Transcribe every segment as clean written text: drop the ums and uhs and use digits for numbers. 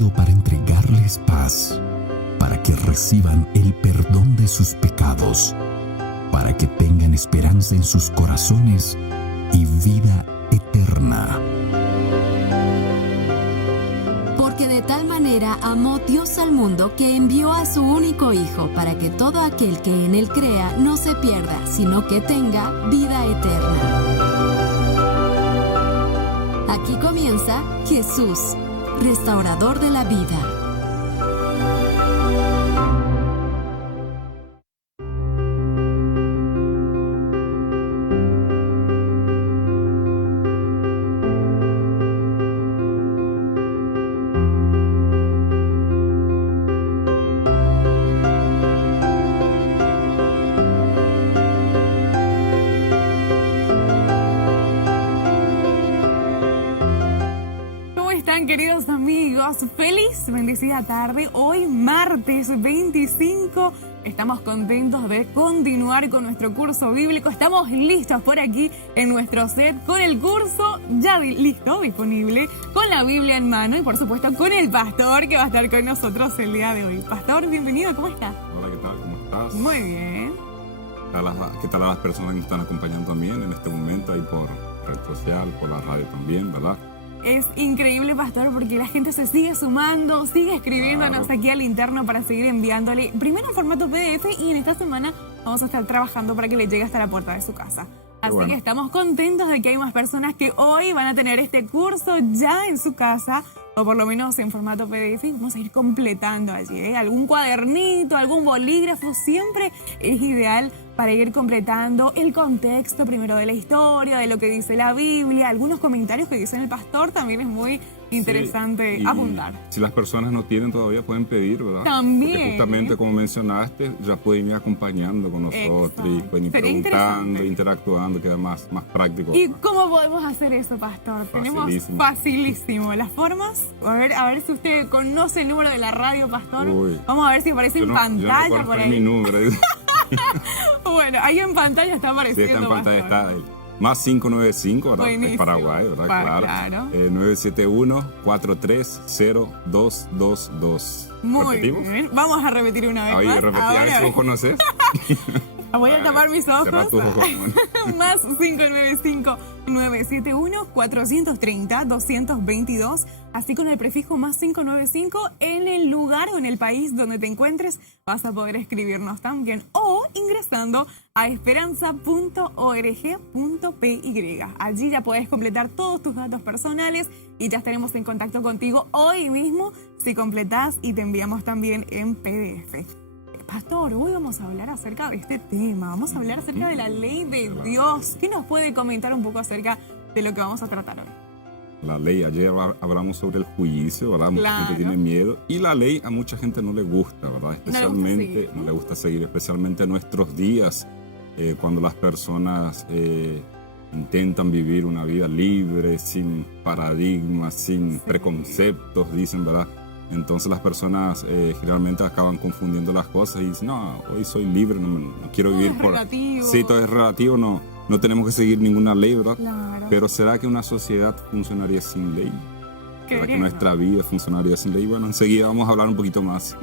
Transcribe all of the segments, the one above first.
venido para entregarles paz, para que reciban el perdón de sus pecados, para que tengan esperanza en sus corazones y vida eterna. Porque de tal manera amó Dios al mundo que envió a su único Hijo para que todo aquel que en Él crea no se pierda, sino que tenga vida eterna. Aquí comienza Jesús, restaurador de la vida. Queridos amigos, feliz, bendecida tarde. Hoy martes 25, estamos contentos de continuar con nuestro curso bíblico. Estamos listos por aquí en nuestro set con el curso ya listo, disponible, con la Biblia en mano y por supuesto con el pastor que va a estar con nosotros el día de hoy. Pastor, bienvenido, ¿cómo está? Hola, ¿qué tal? ¿Cómo estás? Muy bien. ¿Qué tal a las personas que nos están acompañando también en este momento ahí por red social, por la radio también, ¿verdad? Es increíble, pastor, porque la gente se sigue sumando, sigue escribiéndonos aquí al interno para seguir enviándole, primero en formato PDF y en esta semana vamos a estar trabajando para que le llegue hasta la puerta de su casa. Así que estamos contentos de que hay más personas que hoy van a tener este curso ya en su casa, o por lo menos en formato PDF, y vamos a ir completando allí, ¿eh? Algún cuadernito, algún bolígrafo, siempre es ideal para ir completando el contexto primero de la historia, de lo que dice la Biblia, algunos comentarios que dice el pastor, también es muy interesante apuntar. Si las personas no tienen todavía, pueden pedir, ¿verdad? También. Porque justamente como mencionaste, ya pueden ir acompañando con nosotros y pueden ir preguntando, interactuando, queda más práctico. ¿Y cómo podemos hacer eso, pastor? Tenemos facilísimo las formas. A ver si usted conoce el número de la radio, pastor. Vamos a ver si aparece en pantalla por ahí. Mi número. Bueno, ahí en pantalla está apareciendo. Sí, está en pantalla, está ahí. Más 595, ¿verdad? Buenísimo. Es Paraguay, ¿verdad? Claro. 971-430222. Muy bien. Vamos a repetir una vez más. A ver si vos conocés. Voy a tapar mis ojos. Cerrá tus ojos. Más 595-971-430-222. Así con el prefijo más 595 en el lugar o en el país donde te encuentres vas a poder escribirnos también o ingresando a esperanza.org.py. Allí ya puedes completar todos tus datos personales y ya estaremos en contacto contigo hoy mismo si completás y te enviamos también en PDF. Pastor, hoy vamos a hablar acerca de este tema, vamos a hablar acerca de la ley de Dios. ¿Qué nos puede comentar un poco acerca de lo que vamos a tratar hoy? La ley, ayer hablamos sobre el juicio, ¿verdad? Mucha gente tiene miedo y la ley a mucha gente no le gusta, ¿verdad? Especialmente, no le gusta seguir, especialmente en nuestros días, cuando las personas intentan vivir una vida libre, sin paradigmas, sin preconceptos, dicen, ¿verdad? Entonces las personas generalmente acaban confundiendo las cosas y dicen, no, hoy soy libre, no quiero vivir por... relativo. Sí, todo es relativo, no tenemos que seguir ninguna ley, ¿verdad? Claro. Pero ¿será que una sociedad funcionaría sin ley? ¿Será que nuestra vida funcionaría sin ley? Bueno, enseguida vamos a hablar un poquito más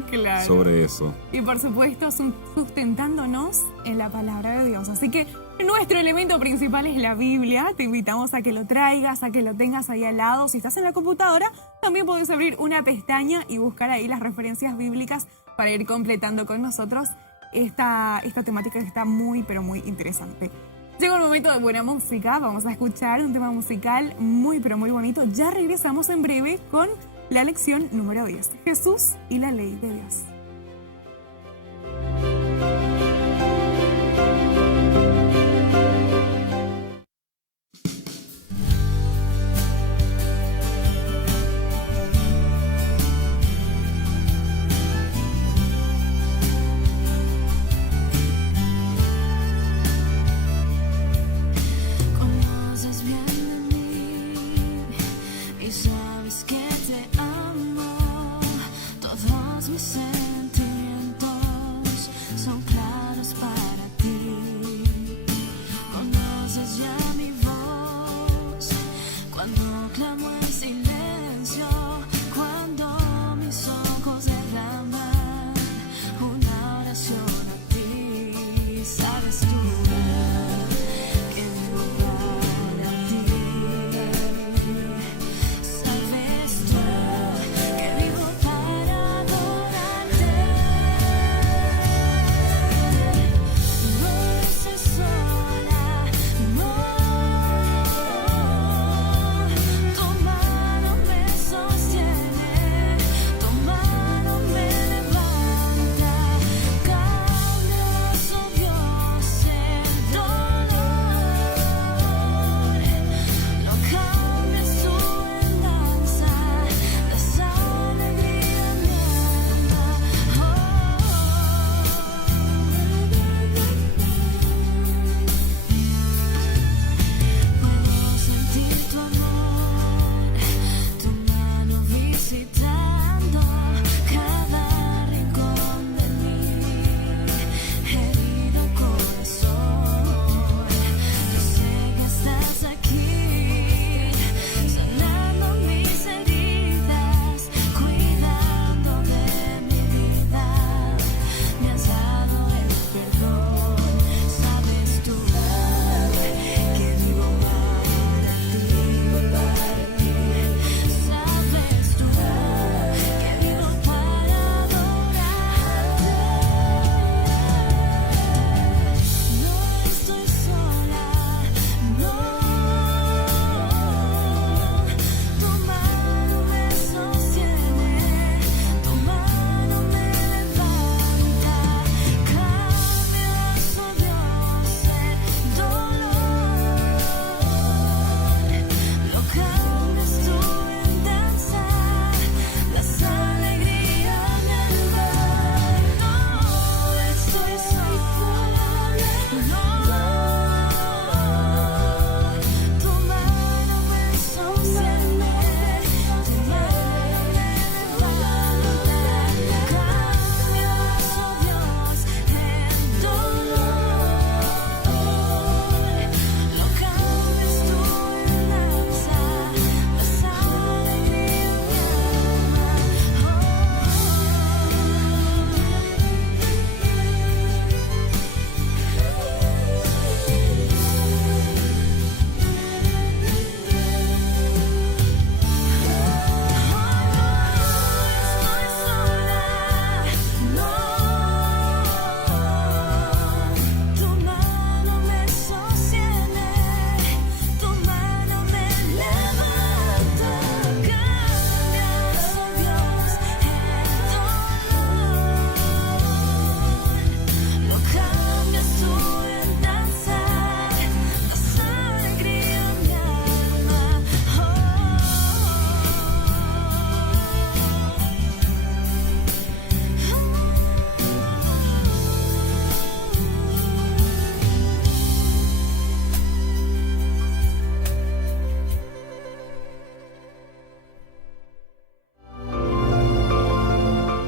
sobre eso. Y por supuesto, sustentándonos en la palabra de Dios. Así que nuestro elemento principal es la Biblia. Te invitamos a que lo traigas, a que lo tengas ahí al lado. Si estás en la computadora, también puedes abrir una pestaña y buscar ahí las referencias bíblicas para ir completando con nosotros esta temática que está muy, pero muy interesante. Llegó el momento de buena música, vamos a escuchar un tema musical muy pero muy bonito. Ya regresamos en breve con la lección número 10, Jesús y la ley de Dios. Sabes que te amo, todos mis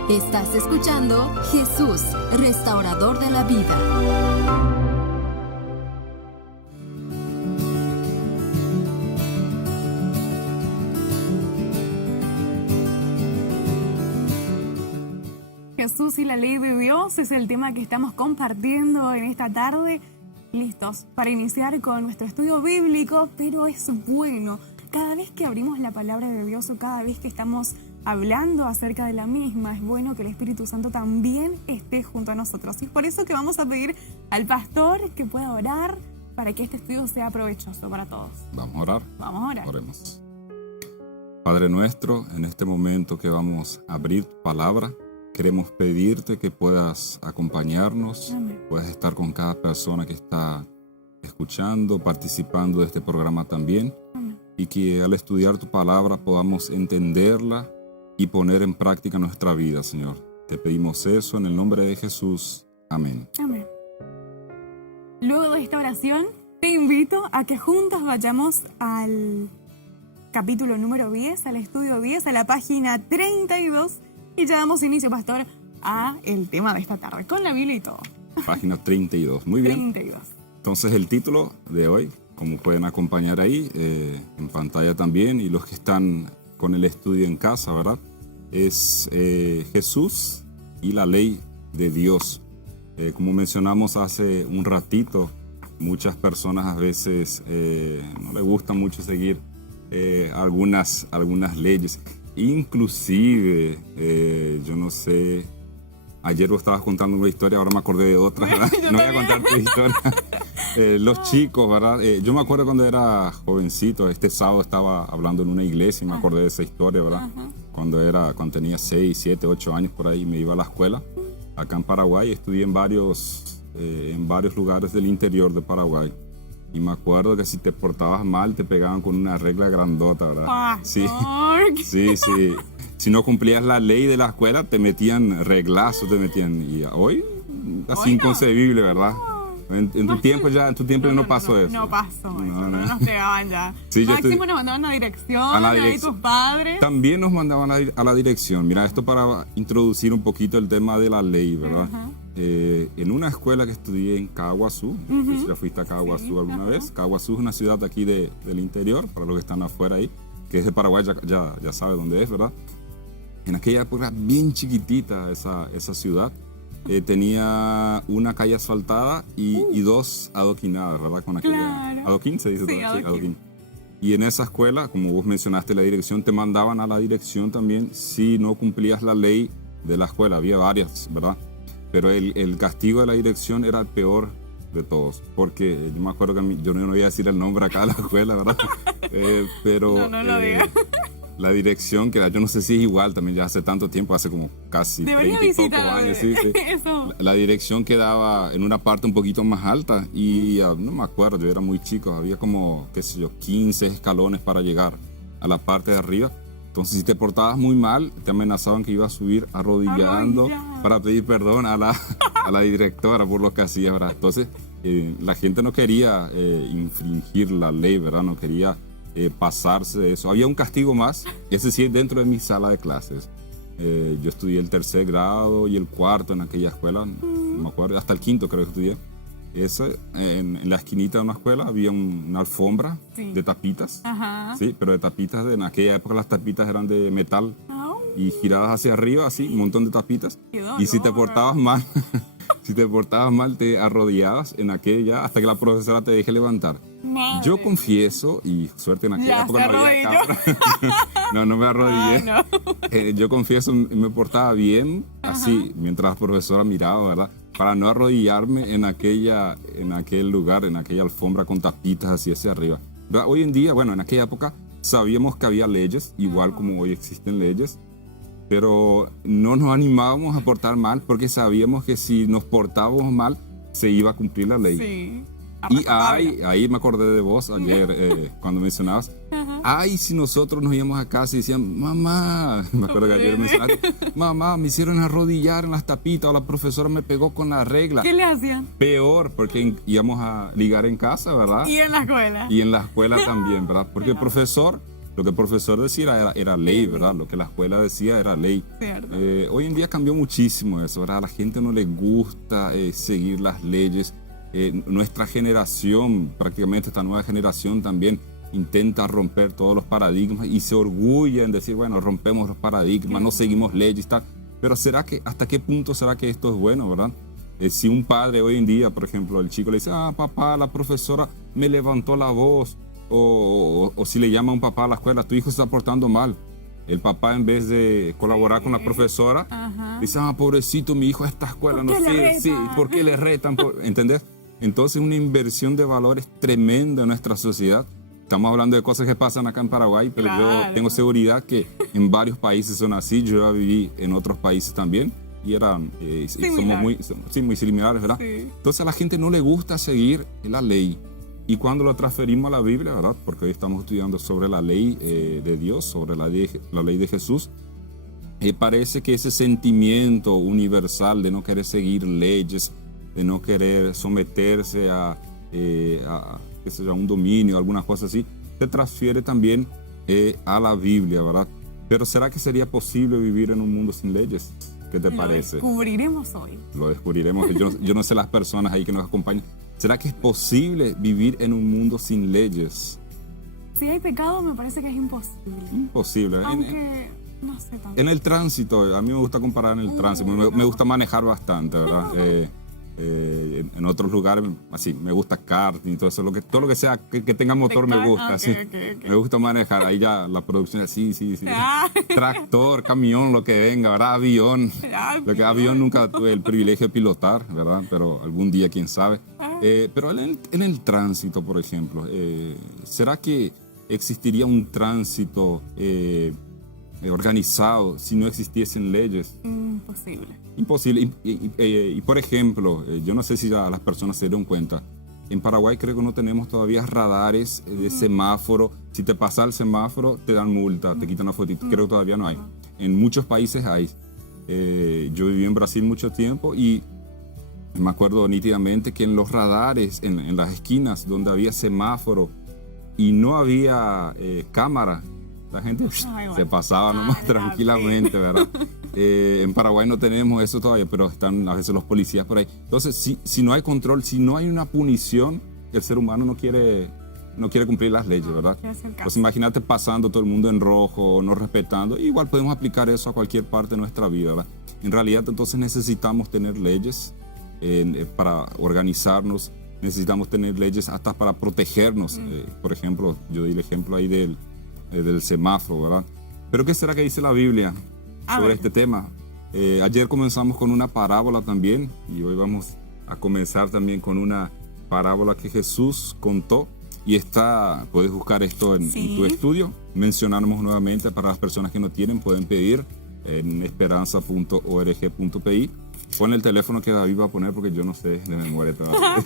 Estás escuchando Jesús, restaurador de la vida. Jesús y la ley de Dios es el tema que estamos compartiendo en esta tarde. Listos para iniciar con nuestro estudio bíblico, pero es bueno, cada vez que abrimos la palabra de Dios o cada vez que estamos hablando acerca de la misma, es bueno que el Espíritu Santo también esté junto a nosotros. Y es por eso que vamos a pedir al pastor que pueda orar para que este estudio sea provechoso para todos. ¿Vamos a orar? Vamos a orar. Oremos. Padre nuestro, en este momento que vamos a abrir tu palabra, queremos pedirte que puedas acompañarnos, Amén. puedas estar con cada persona que está escuchando, participando de este programa también, Amén. y que al estudiar tu palabra podamos entenderla y poner en práctica nuestra vida, Señor. Te pedimos eso en el nombre de Jesús. Amén. Amén. Luego de esta oración, te invito a que juntos vayamos al capítulo número 10, al estudio 10, a la página 32, y ya damos inicio, pastor, a el tema de esta tarde, con la Biblia y todo. Página 32. Muy bien. 32. Entonces el título de hoy, como pueden acompañar ahí, en pantalla también, y los que están con el estudio en casa, ¿verdad? Es Jesús y la ley de Dios. Como mencionamos hace un ratito, muchas personas a veces no les gusta mucho seguir algunas leyes. Inclusive, yo no sé, ayer vos estabas contando una historia, ahora me acordé de otra, ¿verdad? No voy a contar tu historia. Los chicos, ¿verdad? Yo me acuerdo cuando era jovencito, este sábado estaba hablando en una iglesia y me acordé de esa historia, ¿verdad? Cuando tenía 6, 7, 8 años por ahí, me iba a la escuela acá en Paraguay, estudié en varios lugares del interior de Paraguay. Y me acuerdo que si te portabas mal, te pegaban con una regla grandota, ¿verdad? Sí, sí. Si no cumplías la ley de la escuela, te metían reglazos, y hoy, así inconcebible, ¿verdad? En tu tiempo no pasó eso. No pasó eso, no nos pegaban ya. Sí, Máximo nos mandaban a dirección, ahí tus padres. También nos mandaban a la dirección. Mira, esto para introducir un poquito el tema de la ley, ¿verdad? En una escuela que estudié en Caguazú, no sé si ya fuiste a Caguazú alguna vez. Caguazú es una ciudad aquí del interior, para los que están afuera ahí, que es de Paraguay, ya sabe dónde es, ¿verdad? En aquella época bien chiquitita esa ciudad. Tenía una calle asfaltada y dos adoquinadas, ¿verdad? Con aquella, Claro. ¿Adoquín se dice? Sí, adoquín. Y en esa escuela, como vos mencionaste la dirección, te mandaban a la dirección también si no cumplías la ley de la escuela. Había varias, ¿verdad? Pero el castigo de la dirección era el peor de todos. Porque yo me acuerdo que yo no voy a decir el nombre acá de la escuela, ¿verdad? Pero No lo digas. la dirección, que yo no sé si es igual también, ya hace tanto tiempo, hace como casi Debería 30 y pocos visitar años. Sí. eso. La dirección quedaba en una parte un poquito más alta y no me acuerdo, yo era muy chico, había como, 15 escalones para llegar a la parte de arriba. Entonces, si te portabas muy mal, te amenazaban que ibas a subir arrodillando para pedir perdón a la directora por lo que hacías, ¿verdad? Entonces, la gente no quería infringir la ley, ¿verdad? No quería pasarse de eso. Había un castigo más, ese sí, dentro de mi sala de clases. Yo estudié el 3er grado y el 4º en aquella escuela, no me acuerdo, hasta el 5º creo que estudié. En la esquinita de una escuela había una alfombra de tapitas, sí, pero de tapitas, en aquella época las tapitas eran de metal y giradas hacia arriba, así, un montón de tapitas. Y si te portabas mal, te arrodillabas en aquella hasta que la profesora te deje levantar. Madre. Yo confieso, y suerte en aquella época no había cámara. No me arrodillé. Yo confieso, me portaba bien, así, mientras la profesora miraba, ¿verdad? Para no arrodillarme en aquel lugar, en aquella alfombra con tapitas así hacia arriba. ¿Verdad? Hoy en día, bueno, en aquella época sabíamos que había leyes, igual como hoy existen leyes, pero no nos animábamos a portar mal porque sabíamos que si nos portábamos mal se iba a cumplir la ley. Sí. Y ahí me acordé de vos ayer cuando mencionabas, si nosotros nos íbamos a casa y decían, mamá, me acuerdo que ayer mencionaste, mamá, me hicieron arrodillar en las tapitas o la profesora me pegó con la regla. ¿Qué le hacían? Peor, porque íbamos a ligar en casa, ¿verdad? Y en la escuela. Y en la escuela también, ¿verdad? Porque el profesor Lo que el profesor decía era ley, ¿verdad? Lo que la escuela decía era ley. Hoy en día cambió muchísimo eso, ¿verdad? A la gente no le gusta seguir las leyes. Nuestra generación, prácticamente esta nueva generación también, intenta romper todos los paradigmas y se orgulla en decir, bueno, rompemos los paradigmas, no seguimos leyes y tal. Pero ¿hasta qué punto será que esto es bueno, verdad? Si un padre hoy en día, por ejemplo, el chico le dice, papá, la profesora me levantó la voz, o si le llama a un papá a la escuela, tu hijo se está portando mal. El papá, en vez de colaborar con la profesora, dice, pobrecito, mi hijo a esta escuela no sirve. Sí, ¿por qué le retan? ¿Entendés? Entonces, una inversión de valores tremenda en nuestra sociedad. Estamos hablando de cosas que pasan acá en Paraguay, pero yo tengo seguridad que en varios países son así. Yo ya viví en otros países también y eran somos muy similares, ¿verdad? Sí. Entonces a la gente no le gusta seguir la ley. Y cuando lo transferimos a la Biblia, ¿verdad? Porque hoy estamos estudiando sobre la ley de Dios, sobre la ley de Jesús, parece que ese sentimiento universal de no querer seguir leyes, de no querer someterse a qué sé yo, un dominio, alguna cosa así, se transfiere también a la Biblia, ¿verdad? Pero ¿será que sería posible vivir en un mundo sin leyes? ¿Qué te parece? Lo descubriremos hoy. Lo descubriremos. Yo no sé las personas ahí que nos acompañan. ¿Será que es posible vivir en un mundo sin leyes? Si hay pecado, me parece que es imposible. Imposible. Aunque, no sé tampoco. En el tránsito, a mí me gusta comparar en el tránsito. Me gusta manejar bastante, ¿verdad? En otros lugares, así, me gusta karting y todo eso. Todo lo que sea que tenga motor me gusta. Okay. Me gusta manejar. Ahí ya la producción, sí. Tractor, camión, lo que venga, ¿verdad? Avión. Avión nunca tuve el privilegio de pilotar, ¿verdad? Pero algún día, quién sabe. Pero en el tránsito, por ejemplo, ¿será que existiría un tránsito organizado si no existiesen leyes? Imposible. Y por ejemplo, yo no sé si las personas se dieron cuenta, en Paraguay creo que no tenemos todavía radares de semáforo. Si te pasa el semáforo, te dan multa, te quitan una fotito. Creo que todavía no hay. En muchos países hay. Yo viví en Brasil mucho tiempo y me acuerdo nítidamente que en los radares, en las esquinas donde había semáforo y no había cámara, la gente se pasaba nomás tranquilamente, ¿verdad? En Paraguay no tenemos eso todavía, pero están a veces los policías por ahí. Entonces, si no hay control, si no hay una punición, el ser humano no quiere cumplir las leyes, ¿verdad? Pues imagínate pasando todo el mundo en rojo, no respetando. Igual podemos aplicar eso a cualquier parte de nuestra vida, ¿verdad? En realidad, entonces necesitamos tener leyes para organizarnos, necesitamos tener leyes hasta para protegernos. Por ejemplo, yo di el ejemplo ahí del semáforo, ¿verdad? Pero ¿qué será que dice la Biblia sobre este tema? Ayer comenzamos con una parábola también y hoy vamos a comenzar también con una parábola que Jesús contó y puedes buscar esto en tu estudio. Mencionamos nuevamente para las personas que no tienen, pueden pedir en esperanza.org.pi. Pon el teléfono que David va a poner porque yo no sé de memoria todavía.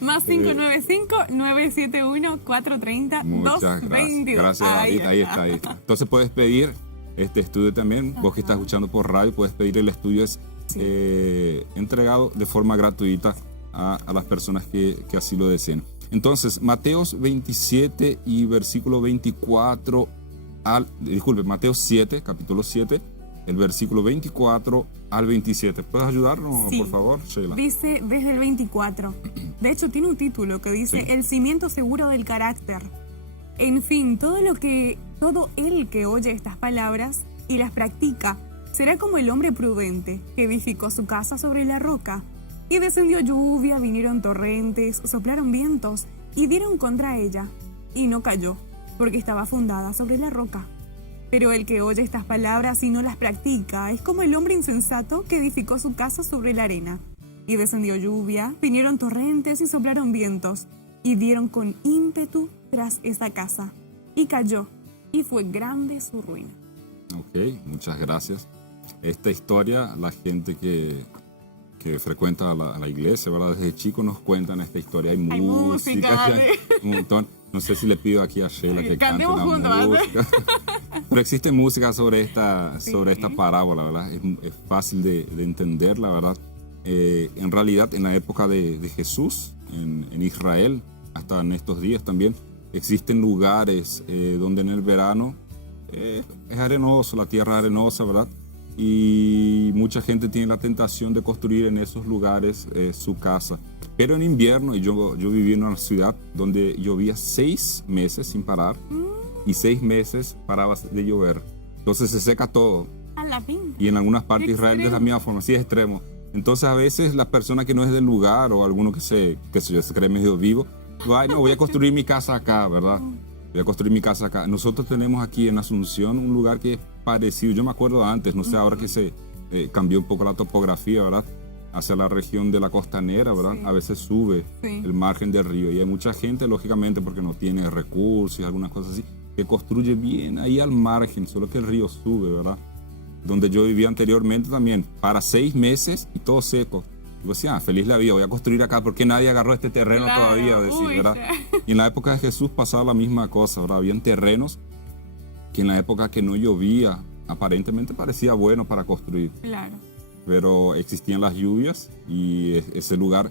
Más 595-971-430-222. Muchas gracias David, ahí está. Entonces puedes pedir este estudio también. Vos que estás escuchando por radio, puedes pedir el estudio. Es entregado de forma gratuita a las personas que así lo deseen. Entonces, Mateos 27 y versículo 24 Mateo 7, capítulo 7, el versículo 24 al 27. ¿Puedes ayudarnos, por favor, Sheila? Dice desde el 24. De hecho, tiene un título que dice El cimiento seguro del carácter. En fin, todo el que oye estas palabras y las practica será como el hombre prudente que edificó su casa sobre la roca. Y descendió lluvia, vinieron torrentes, soplaron vientos y dieron contra ella. Y no cayó, porque estaba fundada sobre la roca. Pero el que oye estas palabras y no las practica es como el hombre insensato que edificó su casa sobre la arena. Y descendió lluvia, vinieron torrentes y soplaron vientos, y dieron con ímpetu tras esa casa. Y cayó, y fue grande su ruina. Ok, muchas gracias. Esta historia, la gente que frecuenta la iglesia, ¿verdad? Desde chico nos cuentan esta historia. Hay música, hay un montón. No sé si le pido aquí a Sheila que cante una música. Pero existe música sobre esta parábola, ¿verdad? Es fácil de entenderla, ¿verdad? En realidad, en la época de Jesús, en Israel, hasta en estos días también, existen lugares donde en el verano es arenoso, la tierra arenosa, ¿verdad? Y mucha gente tiene la tentación de construir en esos lugares su casa. Pero en invierno, y yo viví en una ciudad donde llovía 6 meses sin parar y 6 meses paraba de llover. Entonces se seca todo. A la pinta. Y en algunas partes de Israel de la misma forma, sí es extremo. Entonces a veces la persona que no es del lugar o alguno que se cree medio vivo, no, voy a construir mi casa acá, ¿verdad? Voy a construir mi casa acá. Nosotros tenemos aquí en Asunción un lugar que es parecido. Yo me acuerdo antes, no sé, ahora que se cambió un poco la topografía, ¿verdad? Hacia la región de la costanera, ¿verdad? Sí. A veces sube el margen del río. Y hay mucha gente, lógicamente, porque no tiene recursos y algunas cosas así, que construye bien ahí al margen, solo que el río sube, ¿verdad? Donde yo vivía anteriormente también, para 6 meses y todo seco. Yo decía, feliz la vida, voy a construir acá, porque nadie agarró este terreno todavía, decir, ¿verdad? Y en la época de Jesús pasaba la misma cosa, ¿verdad? Habían terrenos que en la época que no llovía, aparentemente parecía bueno para construir. Claro. Pero existían las lluvias y ese lugar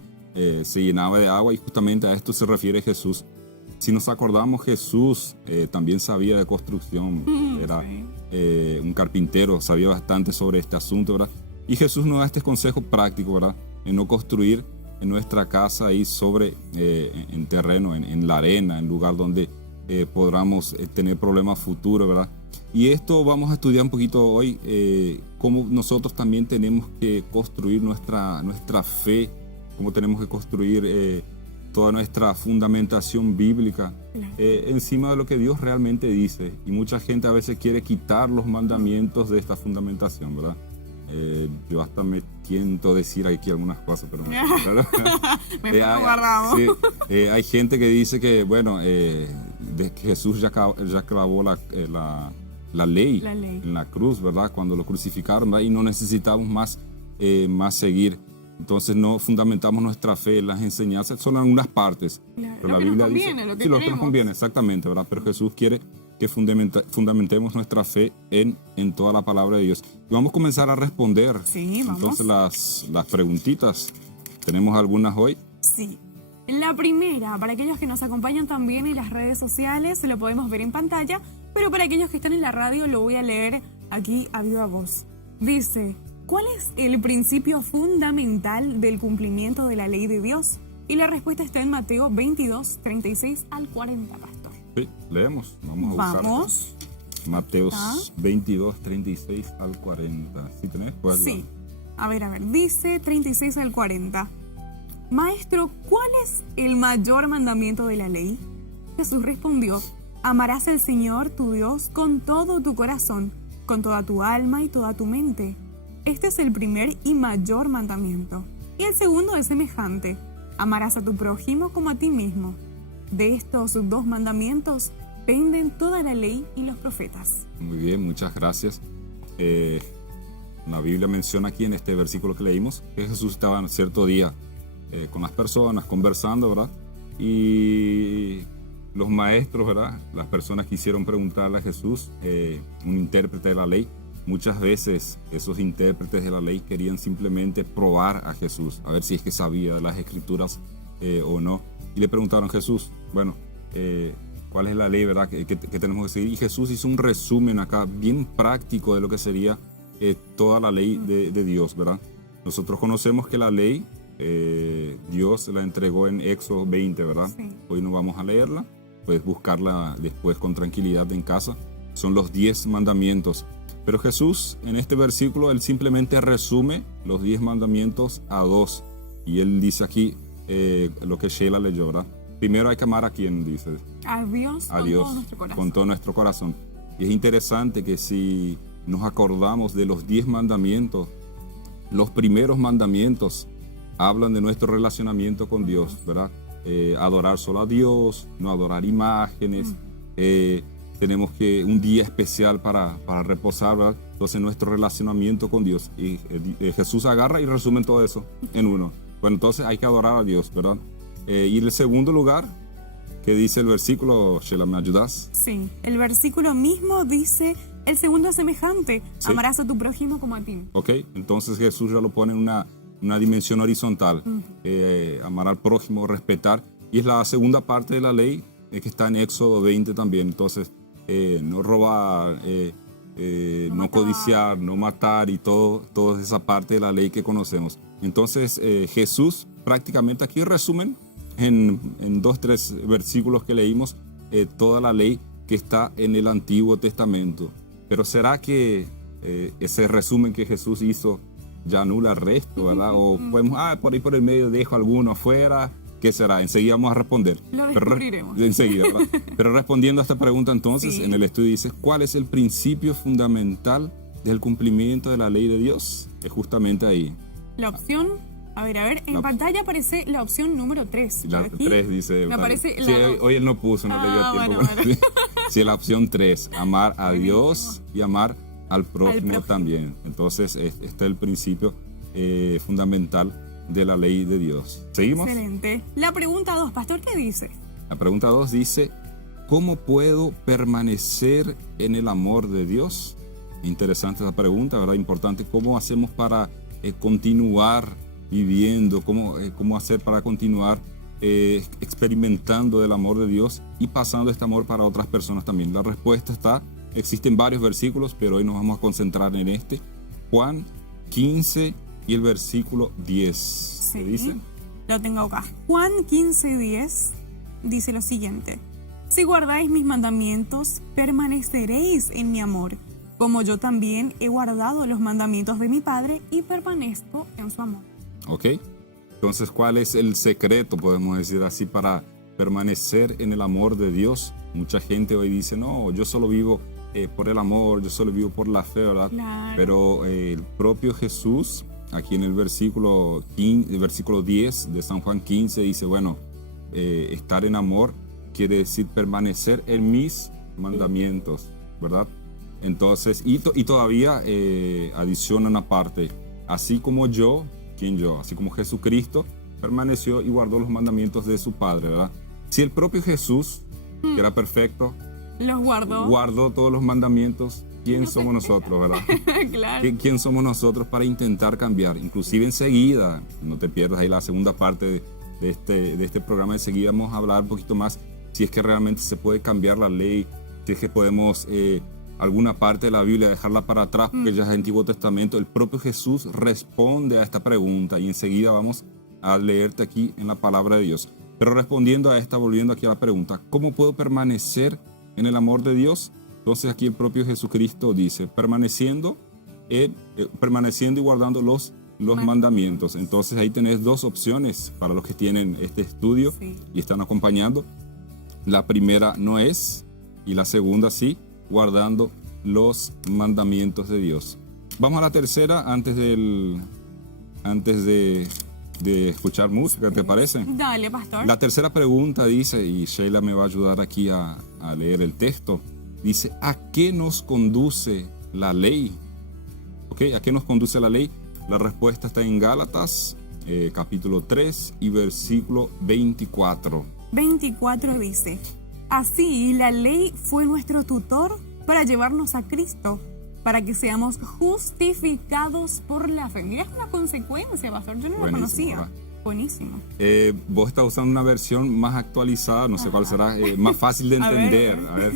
se llenaba de agua, y justamente a esto se refiere Jesús. Si nos acordamos, Jesús también sabía de construcción, era un carpintero, sabía bastante sobre este asunto, ¿verdad? Y Jesús nos da este consejo práctico, ¿verdad? En no construir en nuestra casa ahí en terreno, en la arena, en lugar donde podamos tener problemas futuros, ¿verdad? Y esto vamos a estudiar un poquito hoy, cómo nosotros también tenemos que construir nuestra fe, cómo tenemos que construir toda nuestra fundamentación bíblica encima de lo que Dios realmente dice. Y mucha gente a veces quiere quitar los mandamientos de esta fundamentación, ¿verdad? Yo hasta me tiento decir aquí algunas cosas, pero hay gente que dice que, bueno, de que Jesús ya clavó la ley en la cruz, ¿verdad? Cuando lo crucificaron, ¿verdad? Y no necesitamos más seguir. Entonces no fundamentamos nuestra fe en las enseñanzas, solo en algunas partes. Claro, pero lo la que Biblia nos conviene, dice, lo que sí, lo que nos queremos. conviene, exactamente, ¿verdad? Pero Jesús quiere que fundamentemos nuestra fe en toda la palabra de Dios. Y vamos a comenzar a responder. Sí, vamos. Entonces las preguntitas, tenemos algunas hoy. Sí. La primera, para aquellos que nos acompañan también en las redes sociales, lo podemos ver en pantalla, pero para aquellos que están en la radio lo voy a leer aquí a viva voz. Dice, ¿cuál es el principio fundamental del cumplimiento de la ley de Dios? Y la respuesta está en Mateo 22, 36 al 40, pastor. Sí, leemos. Vamos a usar Mateo 22, 36 al 40. ¿Sí tenés? Pues sí. A ver, dice 36 al 40. Maestro, ¿cuál es el mayor mandamiento de la ley? Jesús respondió, amarás al Señor tu Dios con todo tu corazón, con toda tu alma y toda tu mente. Este es el primer y mayor mandamiento. Y el segundo es semejante, amarás a tu prójimo como a ti mismo. De estos 2 mandamientos penden toda la ley y los profetas. Muy bien, muchas gracias. La Biblia menciona aquí en este versículo que leímos que Jesús estaba en cierto día con las personas conversando, ¿verdad? Y los maestros, ¿verdad? Las personas quisieron preguntarle a Jesús, un intérprete de la ley. Muchas veces esos intérpretes de la ley querían simplemente probar a Jesús, a ver si es que sabía de las escrituras o no. Y le preguntaron a Jesús, bueno, ¿cuál es la ley, verdad, que tenemos que seguir? Y Jesús hizo un resumen acá bien práctico de lo que sería toda la ley de Dios, ¿verdad? Nosotros conocemos que la ley Dios la entregó en Éxodo 20, ¿verdad? Sí. Hoy no vamos a leerla, puedes buscarla después con tranquilidad en casa. Son los 10 mandamientos. Pero Jesús, en este versículo, él simplemente resume los 10 mandamientos a 2. Y él dice aquí lo que Sheila leyó, ¿verdad? Primero hay que amar a quien, dice. A Dios con todo nuestro corazón. Y es interesante que si nos acordamos de los 10 mandamientos, los primeros mandamientos hablan de nuestro relacionamiento con Dios, ¿verdad? Adorar solo a Dios, no adorar imágenes. Tenemos que un día especial para reposar, ¿verdad? Entonces nuestro relacionamiento con Dios. Y Jesús agarra y resume todo eso en uno. Bueno, entonces hay que adorar a Dios, ¿verdad? Y en el segundo lugar, ¿qué dice el versículo? Sheila, ¿me ayudas? Sí, el versículo mismo dice, el segundo es semejante, ¿sí? Amarás a tu prójimo como a ti. Ok, entonces Jesús ya lo pone en una dimensión horizontal. Amar al prójimo, respetar. Y es la segunda parte de la ley que está en Éxodo 20 también. Entonces, no robar, no codiciar, no matar y toda esa parte de la ley que conocemos. Entonces, Jesús prácticamente aquí resumen en 2-3 versículos que leímos toda la ley que está en el Antiguo Testamento. Pero ¿será que ese resumen que Jesús hizo ya anula el resto, verdad? O podemos, por ahí por el medio dejo alguno afuera, ¿qué será? Enseguida vamos a responder. Lo descubriremos. Enseguida, ¿verdad? Pero respondiendo a esta pregunta entonces, en el estudio dice, ¿cuál es el principio fundamental del cumplimiento de la ley de Dios? Es justamente ahí. La opción, a ver, en pantalla aparece la opción número 3. La 3 dice. Me aparece sí, hoy él no puso, no le dio tiempo. Bueno. Sí, la opción 3, amar a Dios y amar al prójimo también. Entonces, este es el principio fundamental de la ley de Dios. ¿Seguimos? Excelente. La pregunta 2, pastor, ¿qué dice? La pregunta 2 dice, ¿cómo puedo permanecer en el amor de Dios? Interesante esa pregunta, ¿verdad? Importante. ¿Cómo hacemos para continuar viviendo? ¿Cómo hacer para continuar experimentando el amor de Dios y pasando este amor para otras personas también? La respuesta existen varios versículos, pero hoy nos vamos a concentrar en este. Juan 15 y el versículo 10. Sí, dice? Lo tengo acá. Juan 15:10 dice lo siguiente. Si guardáis mis mandamientos, permaneceréis en mi amor, como yo también he guardado los mandamientos de mi Padre y permanezco en su amor. Ok. Entonces, ¿cuál es el secreto, podemos decir así, para permanecer en el amor de Dios? Mucha gente hoy dice, no, yo solo vivo por el amor, yo solo vivo por la fe, ¿verdad? Claro. Pero el propio Jesús, aquí en el versículo 10 de San Juan 15, dice, bueno, estar en amor quiere decir permanecer en mis mandamientos, ¿verdad? Entonces, y todavía adiciona una parte, así como yo, así como Jesucristo permaneció y guardó los mandamientos de su Padre, ¿verdad? Si el propio Jesús, que era perfecto, los guardó todos los mandamientos, ¿quién somos nosotros, verdad? Claro. ¿Quién somos nosotros para intentar cambiar? Inclusive enseguida, no te pierdas ahí la segunda parte de este programa, enseguida vamos a hablar un poquito más si es que realmente se puede cambiar la ley, si es que podemos alguna parte de la Biblia dejarla para atrás porque ya es el Antiguo Testamento. El propio Jesús responde a esta pregunta y enseguida vamos a leerte aquí en la palabra de Dios. Pero respondiendo a esta, volviendo aquí a la pregunta, ¿cómo puedo permanecer en el amor de Dios? Entonces aquí el propio Jesucristo dice, permaneciendo y guardando los mandamientos. Entonces ahí tenés dos opciones para los que tienen este estudio y están acompañando. La primera no es, y la segunda sí, guardando los mandamientos de Dios. Vamos a la tercera antes de escuchar música, ¿te parece? Dale, pastor. La tercera pregunta dice, y Sheila me va a ayudar aquí a leer el texto, dice, ¿a qué nos conduce la ley? ¿Ok? ¿A qué nos conduce la ley? La respuesta está en Gálatas, capítulo 3 y versículo 24. 24 dice, así la ley fue nuestro tutor para llevarnos a Cristo, para que seamos justificados por la fe. Mira, es una consecuencia, pastor, yo no la conocía. ¿Verdad? Buenísimo. Vos estás usando una versión más actualizada, no sé cuál será, más fácil de entender. A ver.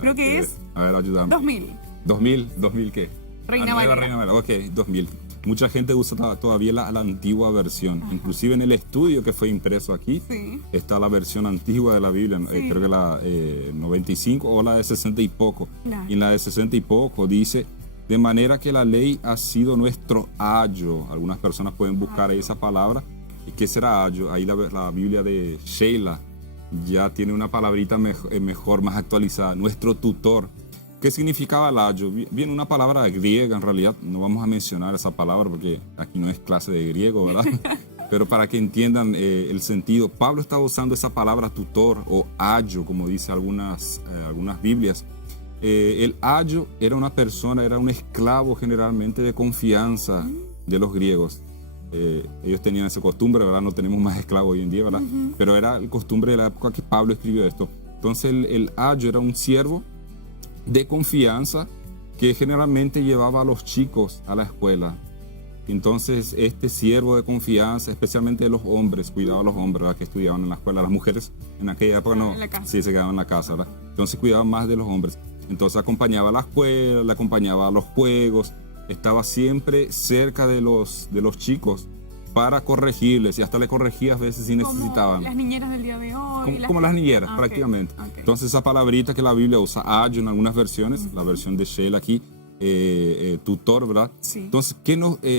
Creo que es... A ver, ayúdame. 2000. ¿2000 qué? Reina Valera. Reina Valera, ok, 2000. Mucha gente usa todavía la antigua versión. Inclusive en el estudio que fue impreso aquí, está la versión antigua de la Biblia, creo que la 95 o la de 60 y poco. Y en la de 60 y poco dice, de manera que la ley ha sido nuestro ayo. Algunas personas pueden buscar esa palabra. ¿Qué será ayo? Ahí la Biblia de Sheila ya tiene una palabrita mejor, más actualizada. Nuestro tutor. ¿Qué significaba el ayo? Bien, una palabra griega, en realidad no vamos a mencionar esa palabra porque aquí no es clase de griego, ¿verdad? Pero para que entiendan el sentido, Pablo estaba usando esa palabra tutor o ayo, como dice algunas Biblias. El ayo era una persona, era un esclavo generalmente de confianza de los griegos. Ellos tenían esa costumbre, ¿verdad? No tenemos más esclavos hoy en día, ¿verdad? Pero era la costumbre de la época que Pablo escribió esto. Entonces el ayo era un siervo de confianza que generalmente llevaba a los chicos a la escuela. Entonces, este siervo de confianza, especialmente de los hombres, cuidaba a los hombres, ¿verdad?, que estudiaban en la escuela. Las mujeres en aquella época no, sí, se quedaban en la casa, ¿verdad? Entonces cuidaba más de los hombres. Entonces acompañaba a la escuela, le acompañaba a los juegos, estaba siempre cerca de los chicos para corregirles, y hasta le corregía a veces si necesitaban. Las niñeras del día de hoy. Como las niñeras, prácticamente. Okay. Entonces esa palabrita que la Biblia usa, ayo en algunas versiones, la versión de Sheila aquí, tutor, ¿verdad? Sí. Entonces,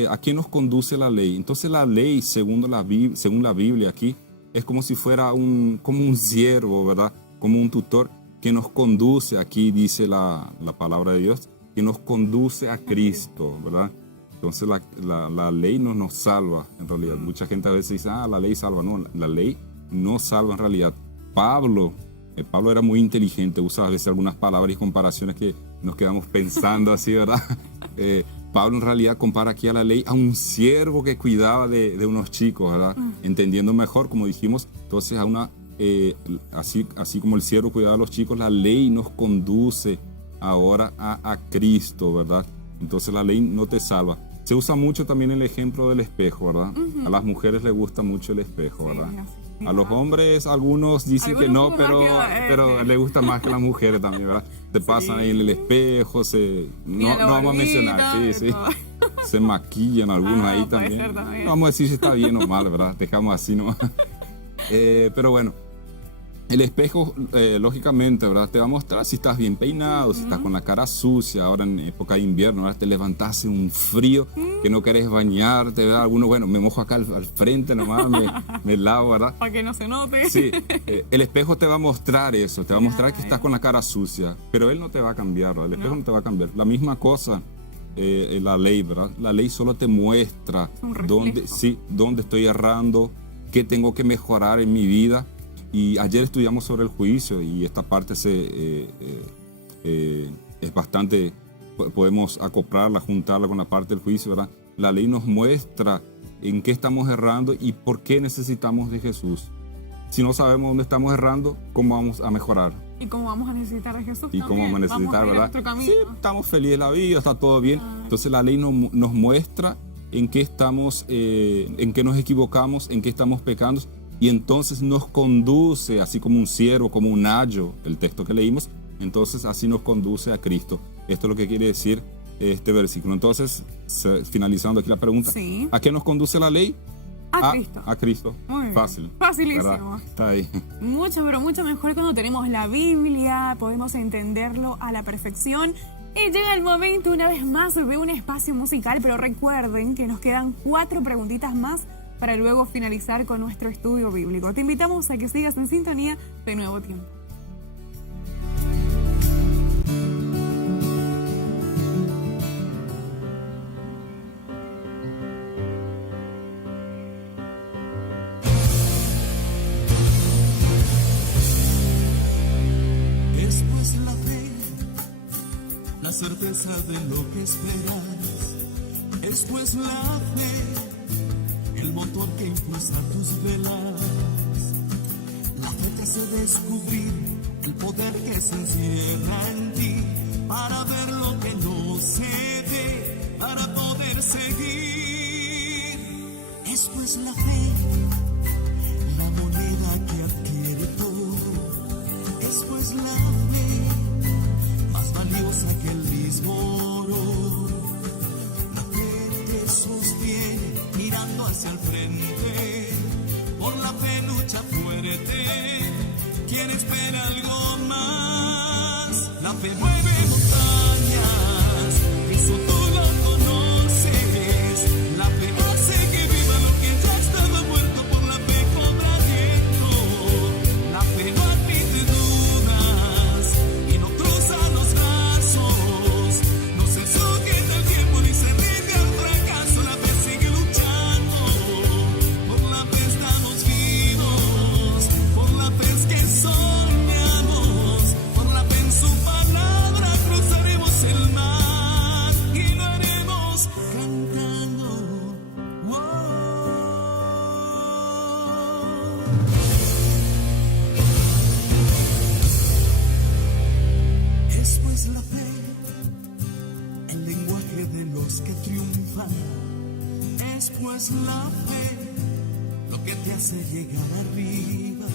¿a qué nos conduce la ley? Entonces la ley, según la Biblia aquí, es como si fuera como un siervo, ¿verdad? Como un tutor que nos conduce, aquí dice la palabra de Dios, que nos conduce a Cristo, ¿verdad? Entonces la ley no nos salva, en realidad. Mucha gente a veces dice, la ley salva. No, la ley no salva en realidad. Pablo era muy inteligente, usa a veces algunas palabras y comparaciones que nos quedamos pensando así, ¿verdad? Pablo en realidad compara aquí a la ley a un siervo que cuidaba de unos chicos, ¿verdad? Entendiendo mejor, como dijimos, entonces así como el siervo cuidaba a los chicos, la ley nos conduce ahora a Cristo, ¿verdad? Entonces la ley no te salva. Se usa mucho también el ejemplo del espejo, ¿verdad? A las mujeres les gusta mucho el espejo, ¿verdad? Sí, a los hombres, algunos dicen que no, pero les gusta más que las mujeres también, ¿verdad? Se pasan ahí en el espejo, no vamos a mencionar, sí. Se maquillan algunos ahí también. No vamos a decir si está bien o mal, ¿verdad? Dejamos así nomás. Pero bueno, el espejo, lógicamente, ¿verdad?, te va a mostrar si estás bien peinado, si estás con la cara sucia. Ahora en época de invierno, ¿verdad?, te levantás en un frío que no querés bañarte, ¿verdad? Algunos, bueno, me mojo acá al frente nomás, me lavo, ¿verdad? Para que no se note. Sí, el espejo te va a mostrar eso, te va a mostrar que estás con la cara sucia, pero él no te va a cambiar, ¿verdad? El espejo no te va a cambiar. La misma cosa, la ley, ¿verdad? La ley solo te muestra dónde estoy errando, qué tengo que mejorar en mi vida. Y ayer estudiamos sobre el juicio y esta parte es bastante, podemos acoplarla, juntarla con la parte del juicio, ¿verdad? La ley nos muestra en qué estamos errando y por qué necesitamos de Jesús. Si no sabemos dónde estamos errando, ¿cómo vamos a mejorar? ¿Y cómo vamos a necesitar de Jesús? ¿Y cómo vamos a necesitar, verdad? Sí, estamos felices de la vida, está todo bien. Entonces la ley nos muestra en qué estamos, en qué nos equivocamos, en qué estamos pecando. Y entonces nos conduce, así como un siervo, como un ayo, el texto que leímos, entonces así nos conduce a Cristo. Esto es lo que quiere decir este versículo. Entonces, finalizando aquí la pregunta, sí. ¿A qué nos conduce la ley? Cristo. A Cristo. Muy bien. Fácil. Facilísimo. ¿Verdad? Está ahí. Mucho, pero mucho mejor cuando tenemos la Biblia, podemos entenderlo a la perfección. Y llega el momento, una vez más, de un espacio musical, pero recuerden que nos quedan 4 preguntitas más para luego finalizar con nuestro estudio bíblico. Te invitamos a que sigas en sintonía de Nuevo Tiempo. Es pues la fe, la certeza de lo que esperas. Es pues la fe, el motor que impulsa tus velas. La fe te hace descubrir el poder que se encierra en ti, para ver lo que no se ve, para poder seguir. Es pues la fe, la moneda que adquiere todo. Es pues la fe, más valiosa que el mismo oro. La fe te sostiene mirando hacia el frente, por la fe lucha fuerte, quien espera algo más. La fe mueve montañas, eso tú lo conoces. La fe hace que viva lo que ya estaba muerto, por la fe cobra aliento. La fe no admite dudas y no cruza los brazos, no se sujeta al tiempo ni se rinde al fracaso. La fe sigue luchando, por la fe estamos vivos, por la fe es que soñamos, por la fe en su palabra pues la fe lo que te hace llegar arriba.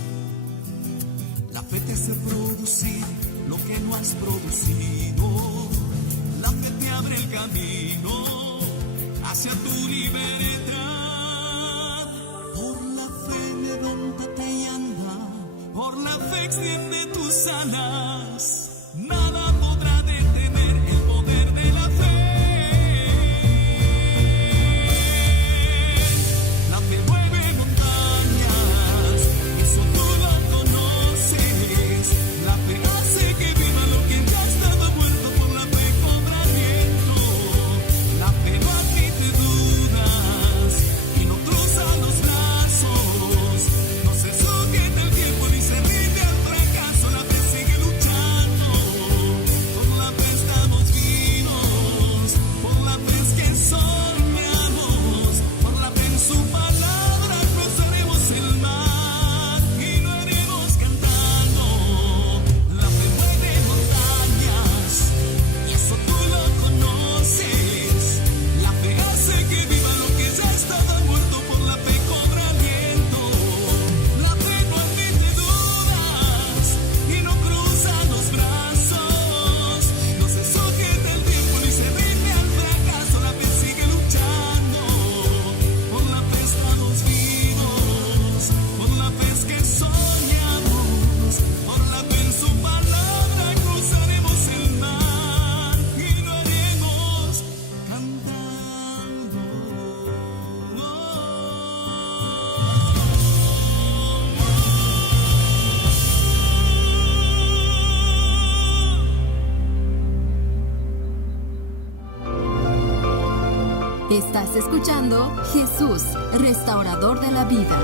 La fe te hace producir lo que no has producido. La fe te abre el camino hacia tu libertad. Por la fe levántate y anda. Por la fe extiende tus alas. Nada podrá detener el poder de la fe. Estás escuchando Jesús, restaurador de la vida.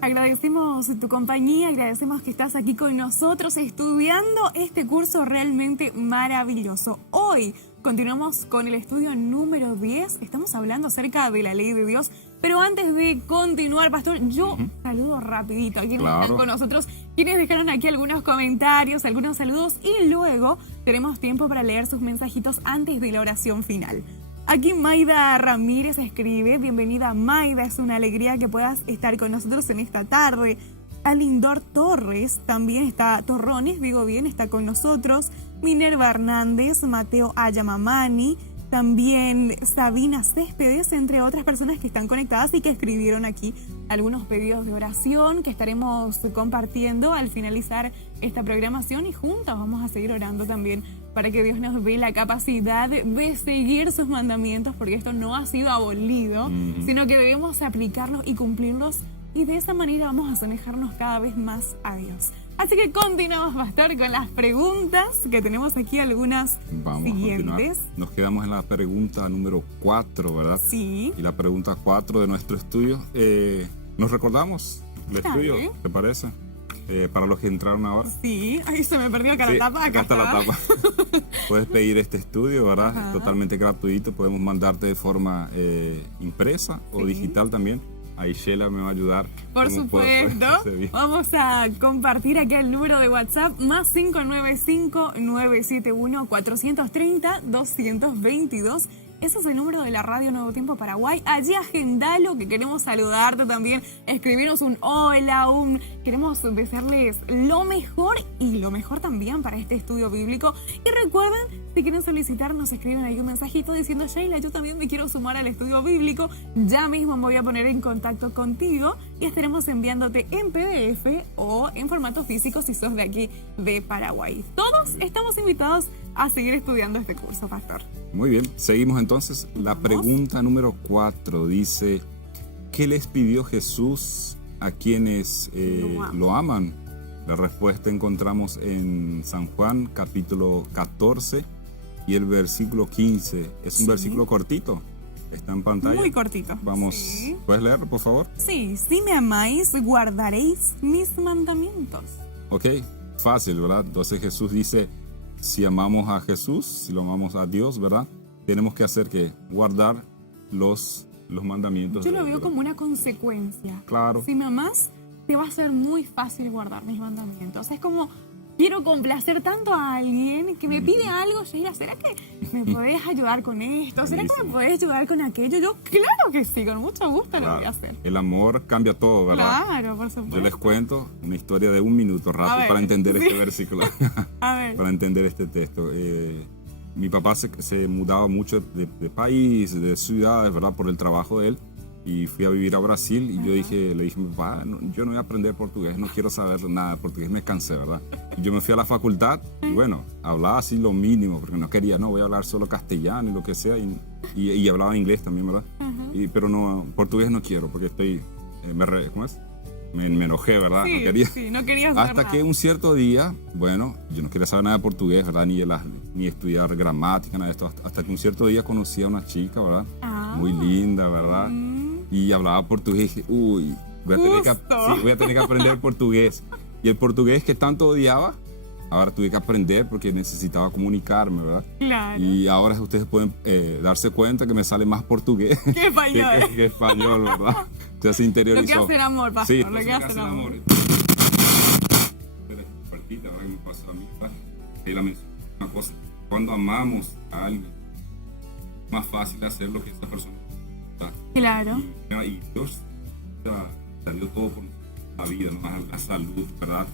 Agradecemos tu compañía, agradecemos que estás aquí con nosotros estudiando este curso realmente maravilloso. Hoy continuamos con el estudio número 10, estamos hablando acerca de la ley de Dios, pero antes de continuar, pastor, yo saludo rapidito a quienes están con nosotros, quienes dejaron aquí algunos comentarios, algunos saludos y luego tenemos tiempo para leer sus mensajitos antes de la oración final. Aquí Maida Ramírez escribe, bienvenida Maida, es una alegría que puedas estar con nosotros en esta tarde. Alindor Torres, también está, Torrones, digo bien, está con nosotros. Minerva Hernández, Mateo Ayamamani, también Sabina Céspedes, entre otras personas que están conectadas y que escribieron aquí algunos pedidos de oración que estaremos compartiendo al finalizar esta programación y juntos vamos a seguir orando también para que Dios nos dé la capacidad de seguir sus mandamientos, porque esto no ha sido abolido, sino que debemos aplicarlos y cumplirlos y de esa manera vamos a asemejarnos cada vez más a Dios. Así que continuamos, pastor, con las preguntas que tenemos aquí, algunas siguientes. Nos quedamos en la pregunta número 4, ¿verdad? Sí. Y la pregunta 4 de nuestro estudio. ¿Nos recordamos el estudio? ¿Te parece? Para los que entraron ahora. Sí, ahí se me perdió acá la tapa. Acá está la tapa. Puedes pedir este estudio, ¿verdad? Ajá. Totalmente gratuito. Podemos mandarte de forma impresa o digital también. Ahí Sheila me va a ayudar. Por supuesto. Vamos a compartir aquí el número de WhatsApp más 595-971-430-222. Ese es el número de la Radio Nuevo Tiempo Paraguay. Allí agendalo, que queremos saludarte también, escribirnos un hola, queremos desearles lo mejor y lo mejor también para este estudio bíblico. Y recuerden, si quieren solicitar, nos escriben ahí un mensajito diciendo, Sheila, yo también me quiero sumar al estudio bíblico. Ya mismo me voy a poner en contacto contigo y estaremos enviándote en PDF o en formato físico si sos de aquí de Paraguay. Todos estamos invitados a seguir estudiando este curso, pastor. Muy bien, seguimos entonces. La pregunta número 4 dice, ¿qué les pidió Jesús a quienes lo aman? La respuesta encontramos en San Juan, capítulo 14 y el versículo 15. Es un versículo cortito, está en pantalla. Muy cortito. Vamos, ¿puedes leerlo, por favor? Sí, si me amáis, guardaréis mis mandamientos. Ok, fácil, ¿verdad? Entonces Jesús dice, si amamos a Jesús, si lo amamos a Dios, ¿verdad? Tenemos que hacer que guardar los mandamientos. Yo lo veo como una consecuencia. Claro. Si me amás, te va a ser muy fácil guardar mis mandamientos. Es como, quiero complacer tanto a alguien que me pide algo, Sheila, ¿será que me podés ayudar con esto? ¿Será que me podés ayudar con aquello? Yo, claro que sí, con mucho gusto lo voy a hacer. El amor cambia todo, ¿verdad? Claro, por supuesto. Yo les cuento una historia de 1 minuto rápido para entender este versículo. A ver. Para entender este texto. Mi papá se mudaba mucho de país, de ciudades, ¿verdad? Por el trabajo de él. Y fui a vivir a Brasil y yo le dije a mi papá, no, yo no voy a aprender portugués, no quiero saber nada de portugués, me cansé, ¿verdad? Y yo me fui a la facultad y bueno, hablaba así lo mínimo, porque no quería, no, voy a hablar solo castellano y lo que sea, y hablaba inglés también, ¿verdad? Pero no, portugués no quiero, porque estoy, ¿cómo es? Me enojé, ¿verdad? Sí, no quería. Sí, no quería saber Hasta nada. que un cierto día, bueno, yo no quería saber nada de portugués, ¿verdad? Ni estudiar gramática, nada de esto. Hasta que un cierto día conocí a una chica, ¿verdad? Muy linda, ¿verdad? Y hablaba portugués y dije, uy, voy a tener que aprender portugués. Y el portugués que tanto odiaba, ahora tuve que aprender porque necesitaba comunicarme, ¿verdad? Claro. Y ahora ustedes pueden darse cuenta que me sale más portugués ¿Qué español? que español, ¿verdad? Ya se interiorizó. Lo que hace el amor, pastor, sí, lo que hace el amor. Partita, ahora que me pasó a mí, ella mencionó una cosa, cuando amamos a alguien, más fácil hacer lo que esa persona está. Claro. Y Dios salió todo por la vida, ¿no? La salud, ¿verdad?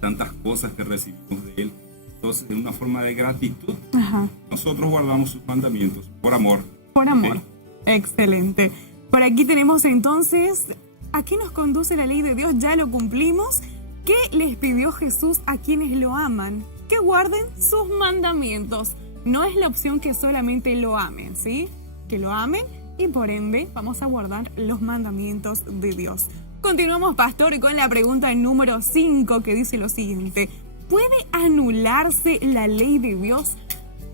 Tantas cosas que recibimos de Él. Entonces, en una forma de gratitud, nosotros guardamos sus mandamientos por amor. Por amor. Excelente. Por aquí tenemos entonces, ¿a qué nos conduce la ley de Dios? Ya lo cumplimos. ¿Qué les pidió Jesús a quienes lo aman? Que guarden sus mandamientos. No es la opción que solamente lo amen, ¿sí? Que lo amen y por ende vamos a guardar los mandamientos de Dios. Continuamos, pastor, con la pregunta número 5 que dice lo siguiente. ¿Puede anularse la ley de Dios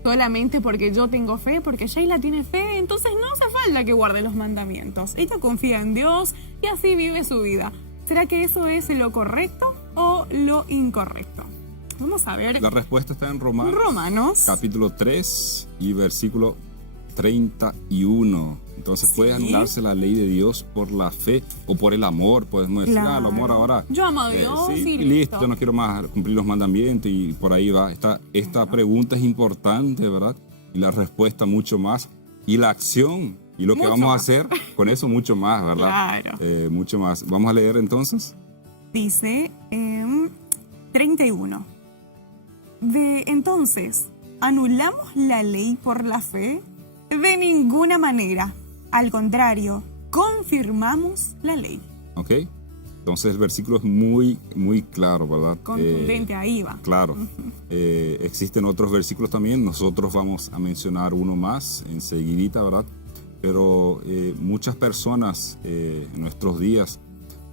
solamente porque yo tengo fe? Porque Sheila tiene fe, entonces no hace falta que guarde los mandamientos. Ella confía en Dios y así vive su vida. ¿Será que eso es lo correcto o lo incorrecto? Vamos a ver. La respuesta está en Romanos. Capítulo 3 y versículo 31. Entonces puede anularse la ley de Dios por la fe o por el amor. Podemos decir, el amor ahora. Yo amo a Dios sí, y listo, yo no quiero más cumplir los mandamientos y por ahí va. Esta pregunta es importante, ¿verdad? Y la respuesta mucho más. Y la acción y lo que vamos a hacer con eso mucho más, ¿verdad? Claro. Mucho más. Vamos a leer entonces. Dice 31. Entonces, ¿anulamos la ley por la fe? De ninguna manera. Al contrario, confirmamos la ley. Ok. Entonces el versículo es muy, muy claro, ¿verdad? Contundente, ahí va. Claro. Existen otros versículos también. Nosotros vamos a mencionar uno más enseguidita, ¿verdad? Pero muchas personas en nuestros días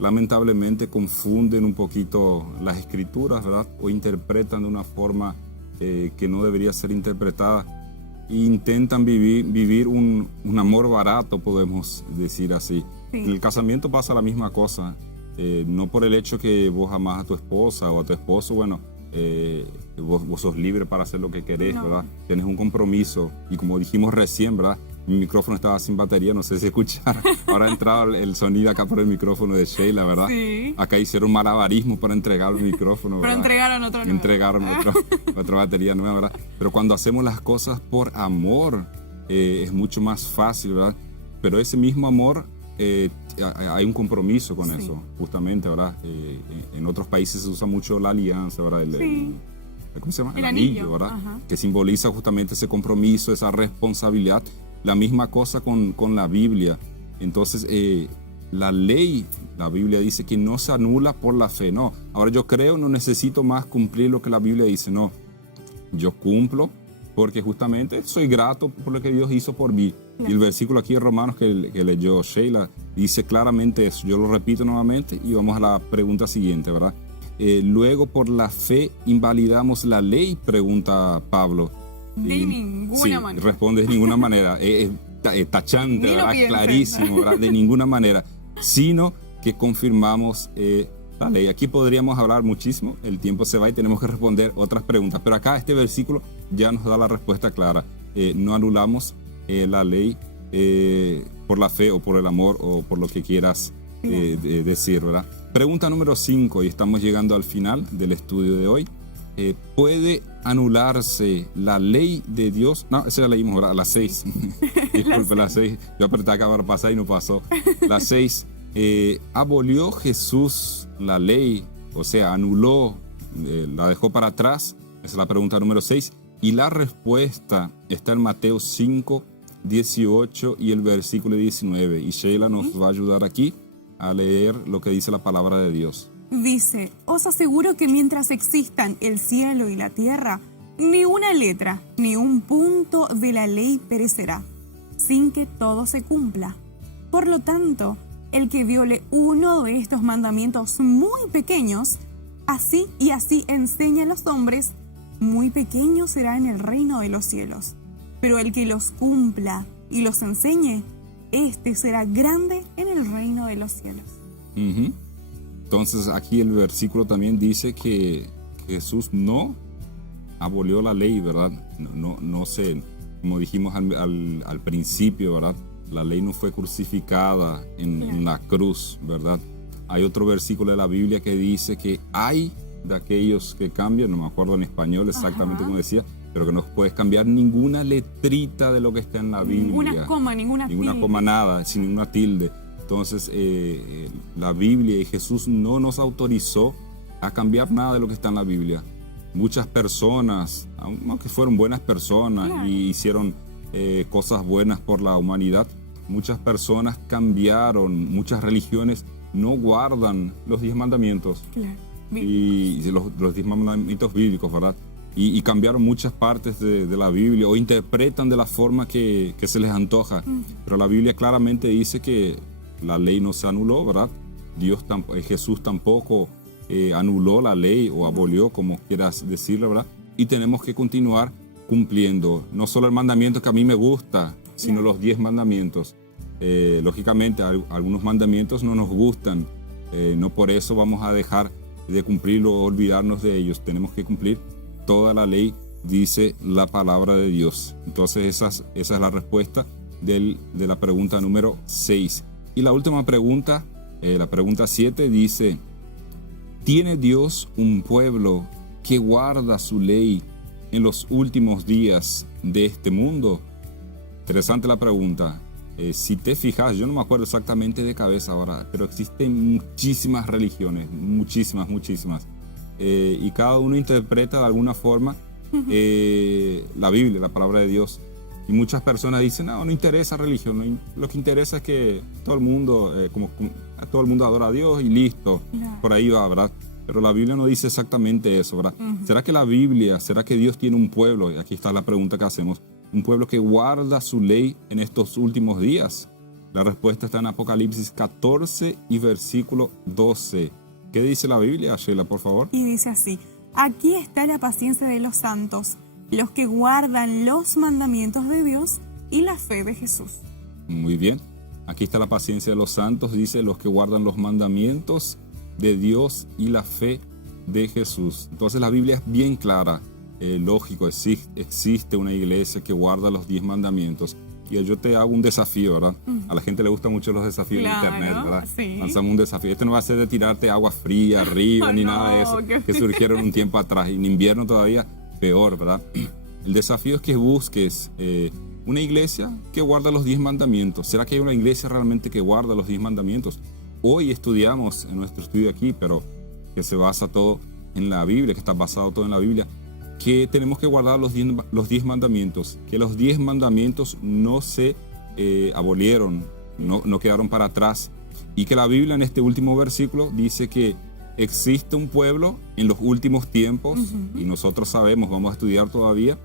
lamentablemente confunden un poquito las escrituras, ¿verdad? O interpretan de una forma que no debería ser interpretada. E intentan vivir un amor barato, podemos decir así. Sí. En el casamiento pasa la misma cosa. No por el hecho que vos amás a tu esposa o a tu esposo, bueno, vos sos libre para hacer lo que querés, ¿verdad? Tienes un compromiso. Y como dijimos recién, ¿verdad? Mi micrófono estaba sin batería, no sé si escucharon. Ahora ha entrado el sonido acá por el micrófono de Sheila, ¿verdad? Sí. Acá hicieron malabarismo para entregar el micrófono, ¿verdad? Pero entregaron otro nuevo. Entregaron otra batería nueva, ¿verdad? Pero cuando hacemos las cosas por amor, es mucho más fácil, ¿verdad? Pero ese mismo amor, hay un compromiso con eso, justamente, ¿verdad? En otros países se usa mucho la alianza, ¿verdad? ¿Cómo se llama? El anillo, ¿verdad? Que simboliza justamente ese compromiso, esa responsabilidad. La misma cosa con la Biblia. Entonces, la ley, la Biblia dice que no se anula por la fe, no. Ahora yo creo, no necesito más cumplir lo que la Biblia dice, no. Yo cumplo porque justamente soy grato por lo que Dios hizo por mí. Claro. Y el versículo aquí de Romanos que leyó Sheila dice claramente eso. Yo lo repito nuevamente y vamos a la pregunta siguiente, ¿verdad? Luego, por la fe, ¿invalidamos la ley? Pregunta Pablo. De ninguna manera. Responde de ninguna manera. Tachante, ¿verdad? Clarísimo, ¿verdad? De ninguna manera. Sino que confirmamos la ley. Aquí podríamos hablar muchísimo. El tiempo se va y tenemos que responder otras preguntas. Pero acá este versículo ya nos da la respuesta clara. No anulamos la ley por la fe o por el amor o por lo que quieras decir, ¿verdad? Pregunta número 5, y estamos llegando al final del estudio de hoy. ¿Puede anularse la ley de Dios? No, esa ya la leímos, ¿verdad? La 6. Disculpe, la 6. Yo apreté acá para pasar y no pasó. La 6. ¿Abolió Jesús la ley? O sea, anuló, la dejó para atrás. Esa es la pregunta número 6. Y la respuesta está en Mateo 5, 18 y el versículo 19. Y Sheila nos va a ayudar aquí a leer lo que dice la palabra de Dios. Dice, os aseguro que mientras existan el cielo y la tierra, ni una letra, ni un punto de la ley perecerá, sin que todo se cumpla. Por lo tanto, el que viole uno de estos mandamientos muy pequeños, así enseña a los hombres, muy pequeño será en el reino de los cielos. Pero el que los cumpla y los enseñe, este será grande en el reino de los cielos. Entonces aquí el versículo también dice que Jesús no abolió la ley, ¿verdad? No sé, como dijimos al principio, ¿verdad? La ley no fue crucificada en la cruz, ¿verdad? Hay otro versículo de la Biblia que dice que hay de aquellos que cambian, no me acuerdo en español exactamente como decía, pero que no puedes cambiar ninguna letrita de lo que está en la Biblia. Ninguna coma, ninguna tilde. Coma, nada, sin ninguna tilde. Entonces, la Biblia y Jesús no nos autorizó a cambiar nada de lo que está en la Biblia. Muchas personas, aunque fueron buenas personas y hicieron cosas buenas por la humanidad, muchas personas cambiaron, muchas religiones no guardan los 10 mandamientos. Y los 10 mandamientos bíblicos, ¿verdad? Y cambiaron muchas partes de la Biblia o interpretan de la forma que se les antoja. Pero la Biblia claramente dice que la ley no se anuló, ¿verdad? Jesús tampoco anuló la ley o abolió, como quieras decirlo, ¿verdad? Y tenemos que continuar cumpliendo, no solo el mandamiento que a mí me gusta, sino los 10 mandamientos. Lógicamente, algunos mandamientos no nos gustan, no por eso vamos a dejar de cumplirlo o olvidarnos de ellos. Tenemos que cumplir toda la ley, dice la palabra de Dios. Entonces esa es la respuesta de la pregunta número 6. Y la última pregunta, la pregunta 7, dice: ¿tiene Dios un pueblo que guarda su ley en los últimos días de este mundo? Interesante la pregunta. Si te fijas, yo no me acuerdo exactamente de cabeza ahora, pero existen muchísimas religiones, muchísimas. Y cada uno interpreta de alguna forma la Biblia, la palabra de Dios. Y muchas personas dicen, no interesa religión, lo que interesa es que todo el mundo, todo el mundo adora a Dios y listo, por ahí va, ¿verdad? Pero la Biblia no dice exactamente eso, ¿verdad? ¿Será que Dios tiene un pueblo? Y aquí está la pregunta que hacemos. ¿Un pueblo que guarda su ley en estos últimos días? La respuesta está en Apocalipsis 14 y versículo 12. ¿Qué dice la Biblia, Sheila, por favor? Y dice así: aquí está la paciencia de los santos, los que guardan los mandamientos de Dios y la fe de Jesús. Muy bien. Aquí está la paciencia de los santos, dice, los que guardan los mandamientos de Dios y la fe de Jesús. Entonces la Biblia es bien clara. Lógico, existe una iglesia que guarda los 10 mandamientos. Y yo te hago un desafío, ¿verdad? A la gente le gustan mucho los desafíos en internet, ¿verdad? Sí. Lanzamos un desafío. Este no va a ser de tirarte agua fría arriba ni nada de eso, que surgieron un tiempo atrás. Y en invierno todavía peor, ¿verdad? El desafío es que busques una iglesia que guarda los 10 mandamientos. ¿Será que hay una iglesia realmente que guarda los 10 mandamientos? Hoy estudiamos en nuestro estudio aquí, pero que se basa todo en la Biblia, que está basado todo en la Biblia, que tenemos que guardar los 10 mandamientos, que los 10 mandamientos no se abolieron, no quedaron para atrás, y que la Biblia en este último versículo dice que existe un pueblo en los últimos tiempos, y nosotros sabemos, vamos a estudiar todavía,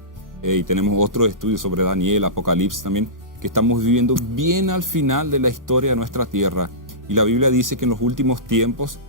y tenemos otro estudio sobre Daniel, Apocalipsis también, que estamos viviendo bien al final de la historia de nuestra tierra. Y la Biblia dice que en los últimos tiempos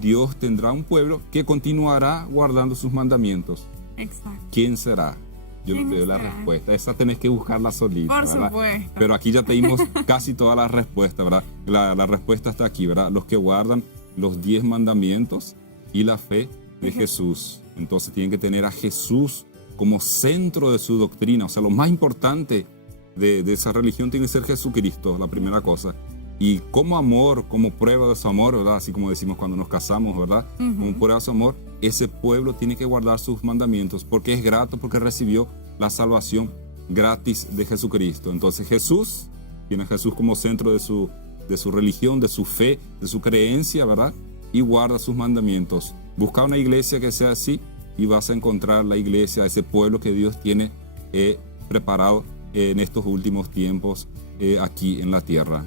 Dios tendrá un pueblo que continuará guardando sus mandamientos. Exacto. ¿Quién será? Yo no te doy la respuesta. Esa tenés que buscarla solita, por ¿verdad? supuesto. Pero aquí ya te dimos casi todas las respuestas, ¿verdad? La respuesta está aquí, ¿verdad? Los que guardan los 10 mandamientos y la fe de Jesús. Entonces tienen que tener a Jesús como centro de su doctrina. O sea, lo más importante de esa religión tiene que ser Jesucristo, la primera cosa. Y como amor, como prueba de su amor, ¿verdad? Así como decimos cuando nos casamos, ¿verdad? Como prueba de su amor, ese pueblo tiene que guardar sus mandamientos porque es grato, porque recibió la salvación gratis de Jesucristo. Entonces Jesús, tiene a Jesús como centro de su religión, de su fe, de su creencia, ¿verdad? Y guarda sus mandamientos. Busca una iglesia que sea así y vas a encontrar la iglesia, ese pueblo que Dios tiene preparado en estos últimos tiempos aquí en la tierra.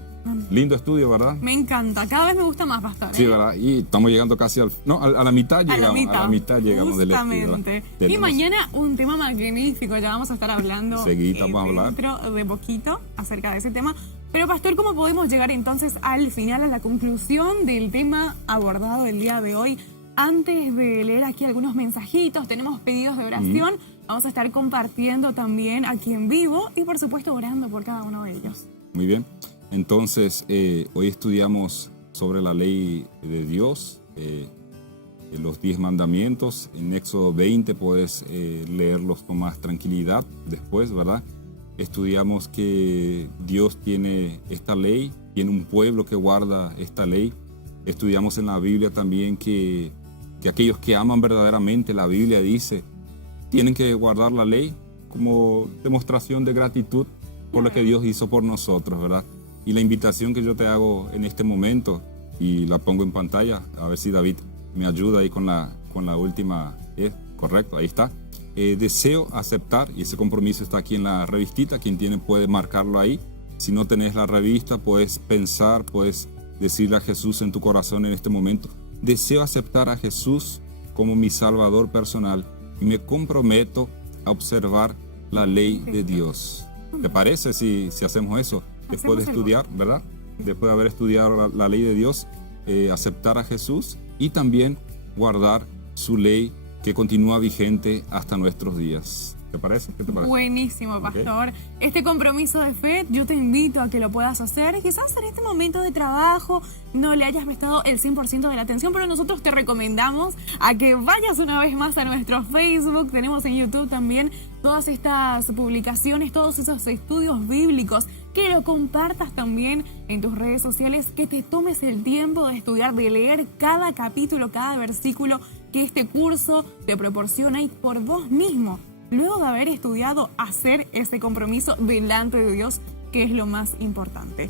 Lindo estudio, ¿verdad? Me encanta, cada vez me gusta más, pastor. Sí, ¿verdad? Y estamos llegando casi a la mitad llegamos. A la mitad llegamos del estudio. Justamente. Y mañana un tema magnífico, ya vamos a estar hablando dentro de poquito acerca de ese tema. Pero pastor, ¿cómo podemos llegar entonces al final, a la conclusión del tema abordado el día de hoy? Antes de leer aquí algunos mensajitos, tenemos pedidos de oración, vamos a estar compartiendo también aquí en vivo y por supuesto orando por cada uno de ellos. Muy bien. Entonces, hoy estudiamos sobre la ley de Dios, los 10 mandamientos. En Éxodo 20 puedes leerlos con más tranquilidad después, ¿verdad? Estudiamos que Dios tiene esta ley, tiene un pueblo que guarda esta ley. Estudiamos en la Biblia también que aquellos que aman verdaderamente, la Biblia dice, tienen que guardar la ley como demostración de gratitud por lo que Dios hizo por nosotros, ¿verdad? Y la invitación que yo te hago en este momento, y la pongo en pantalla, a ver si David me ayuda ahí con la última, correcto, ahí está. Deseo aceptar, y ese compromiso está aquí en la revistita, quien tiene puede marcarlo ahí. Si no tenés la revista, puedes pensar, puedes decirle a Jesús en tu corazón en este momento, deseo aceptar a Jesús como mi Salvador personal y me comprometo a observar la ley de Dios. ¿Te parece si hacemos eso? Después de estudiar, ¿verdad? Después de haber estudiado la ley de Dios, aceptar a Jesús y también guardar su ley que continúa vigente hasta nuestros días. ¿Te parece? ¿Qué te parece? Buenísimo, pastor. Okay. Este compromiso de fe, yo te invito a que lo puedas hacer. Quizás en este momento de trabajo no le hayas prestado el 100% de la atención, pero nosotros te recomendamos a que vayas una vez más a nuestro Facebook. Tenemos en YouTube también todas estas publicaciones, todos esos estudios bíblicos, que lo compartas también en tus redes sociales, que te tomes el tiempo de estudiar, de leer cada capítulo, cada versículo que este curso te proporciona y por vos mismo, luego de haber estudiado, hacer ese compromiso delante de Dios, que es lo más importante.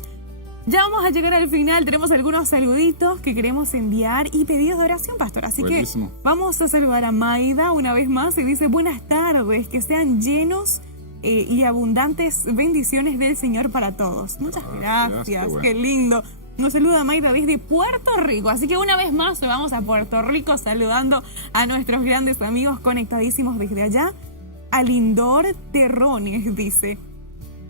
Ya vamos a llegar al final, tenemos algunos saluditos que queremos enviar y pedidos de oración, pastor. Así Buenísimo. Que vamos a saludar a Maida una vez más y dice, buenas tardes, que sean llenos y abundantes bendiciones del Señor para todos. Muchas gracias, qué lindo. Nos saluda Maida desde Puerto Rico, así que una vez más vamos a Puerto Rico saludando a nuestros grandes amigos conectadísimos desde allá. Alindor Terrones dice,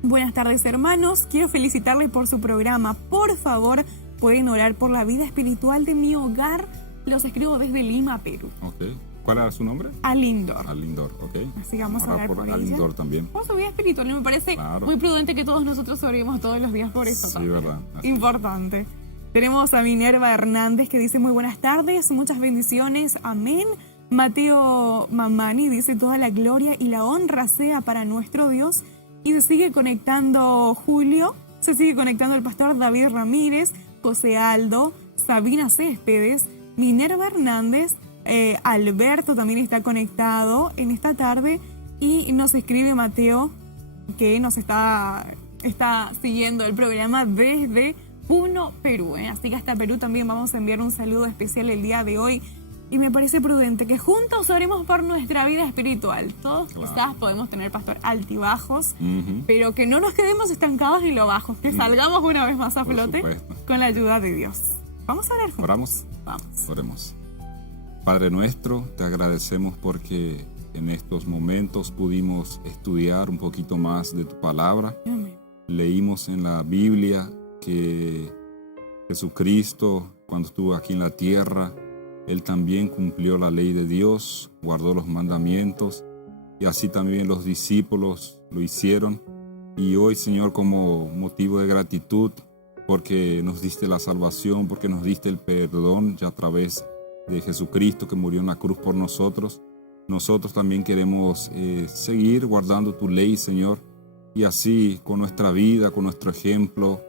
buenas tardes hermanos, quiero felicitarles por su programa. Por favor, pueden orar por la vida espiritual de mi hogar. Los escribo desde Lima, Perú. Okay. ¿Cuál era su nombre? Alindor. Alindor, ok. Así que vamos a orar por Alindor ella. También. Por su vida espiritual, me parece muy prudente que todos nosotros oremos todos los días por eso. Sí, también. verdad. Así Importante. Tenemos a Minerva Hernández que dice muy buenas tardes, muchas bendiciones, amén. Mateo Mamani dice toda la gloria y la honra sea para nuestro Dios. Y se sigue conectando Julio, se sigue conectando el pastor David Ramírez, José Aldo, Sabina Céspedes, Minerva Hernández, Alberto también está conectado en esta tarde y nos escribe Mateo que nos está siguiendo el programa desde Puno, Perú. Así que hasta Perú también vamos a enviar un saludo especial el día de hoy. Y me parece prudente que juntos oremos por nuestra vida espiritual. Todos quizás podemos tener, pastor, altibajos, pero que no nos quedemos estancados en lo bajo, que salgamos una vez más a flote con la ayuda de Dios. Vamos a orar juntos. ¿Oramos? Vamos. Oremos. Padre nuestro, te agradecemos porque en estos momentos pudimos estudiar un poquito más de tu palabra. Amén. Leímos en la Biblia que Jesucristo, cuando estuvo aquí en la tierra, Él también cumplió la ley de Dios, guardó los mandamientos, y así también los discípulos lo hicieron. Y hoy, Señor, como motivo de gratitud, porque nos diste la salvación, porque nos diste el perdón ya a través de Jesucristo que murió en la cruz por nosotros, nosotros también queremos seguir guardando tu ley, Señor, y así con nuestra vida, con nuestro ejemplo,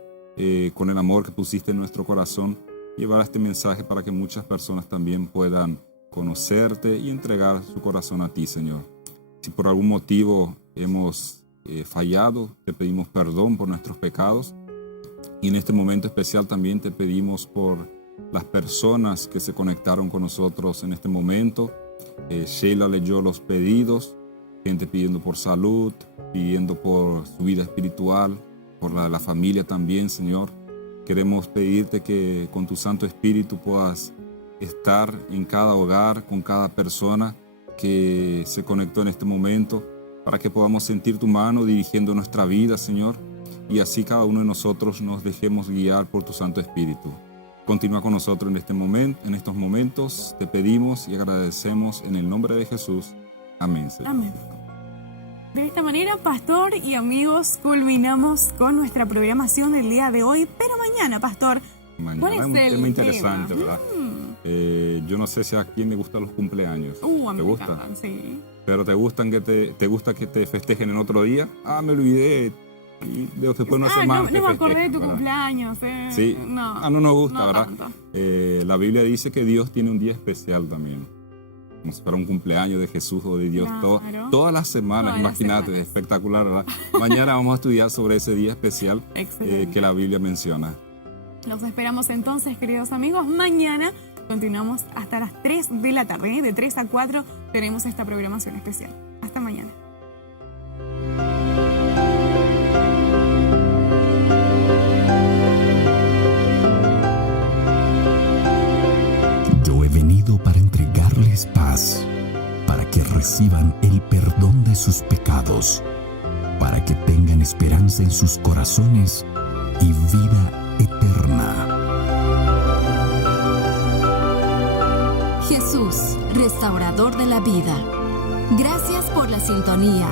con el amor que pusiste en nuestro corazón, llevar este mensaje para que muchas personas también puedan conocerte y entregar su corazón a ti, Señor. Si por algún motivo hemos fallado, te pedimos perdón por nuestros pecados. Y en este momento especial también te pedimos por las personas que se conectaron con nosotros en este momento. Sheila leyó los pedidos, gente pidiendo por salud, pidiendo por su vida espiritual, por la de la familia también, Señor. Queremos pedirte que con tu Santo Espíritu puedas estar en cada hogar, con cada persona que se conectó en este momento, para que podamos sentir tu mano dirigiendo nuestra vida, Señor, y así cada uno de nosotros nos dejemos guiar por tu Santo Espíritu. Continúa con nosotros en estos momentos, te pedimos y agradecemos en el nombre de Jesús. Amén, Señor. Amén. De esta manera, pastor y amigos, culminamos con nuestra programación del día de hoy, pero mañana, pastor, mañana es un tema interesante, ¿verdad? Yo no sé si a quién le gustan los cumpleaños. A mí ¿Te gusta? Me encantan, sí. ¿Pero te gusta que te festejen en otro día? Me olvidé. Y después una semana no me acordé de tu cumpleaños. Sí. No nos gusta, no ¿verdad? La Biblia dice que Dios tiene un día especial también. Como si fuera un cumpleaños de Jesús o de Dios. Claro. Todas las semanas, imagínate, espectacular, ¿verdad? Mañana vamos a estudiar sobre ese día especial que la Biblia menciona. Los esperamos entonces, queridos amigos. Mañana continuamos hasta las 3 de la tarde. De 3 a 4 tenemos esta programación especial. Hasta mañana. Yo he venido para entregarles paz, para que reciban el perdón de sus pecados, para que tengan esperanza en sus corazones y vida eterna. Jesús, restaurador de la vida. Gracias por la sintonía.